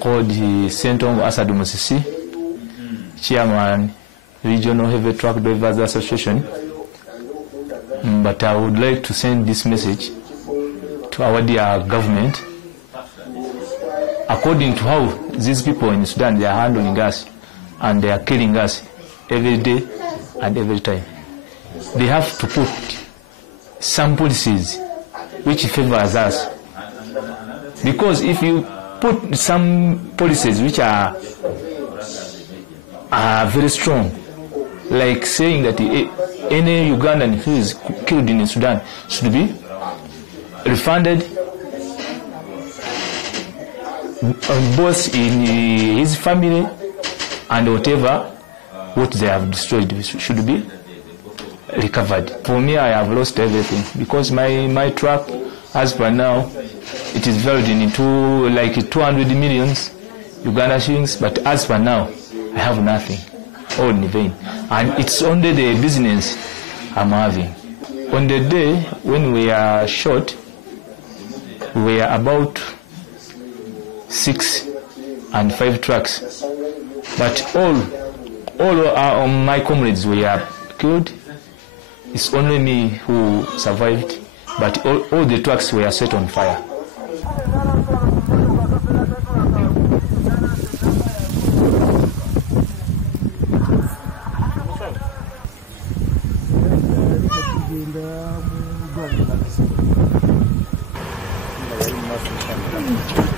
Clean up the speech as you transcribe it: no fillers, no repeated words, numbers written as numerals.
called Sentong Asadu Musisi, Chairman, Regional Heavy Truck Drivers Association. But I would like to send this message to our dear government. According to how these people in Sudan, they are handling us and they are killing us every day and every time. They have to put some policies which favors us. Because if you put some policies which are very strong, like saying that any Ugandan who is killed in Sudan should be refunded both in his family and whatever what they have destroyed should be recovered. For me, I have lost everything because my truck, as per now, it is valued into like 200 million Uganda shillings, but as per now, I have nothing, all in vain. And it's only the business I'm having. On the day when we are shot, we are about 6 and 5 trucks, but all my comrades were killed. It's only me who survived, but all the trucks were set on fire. Thank you.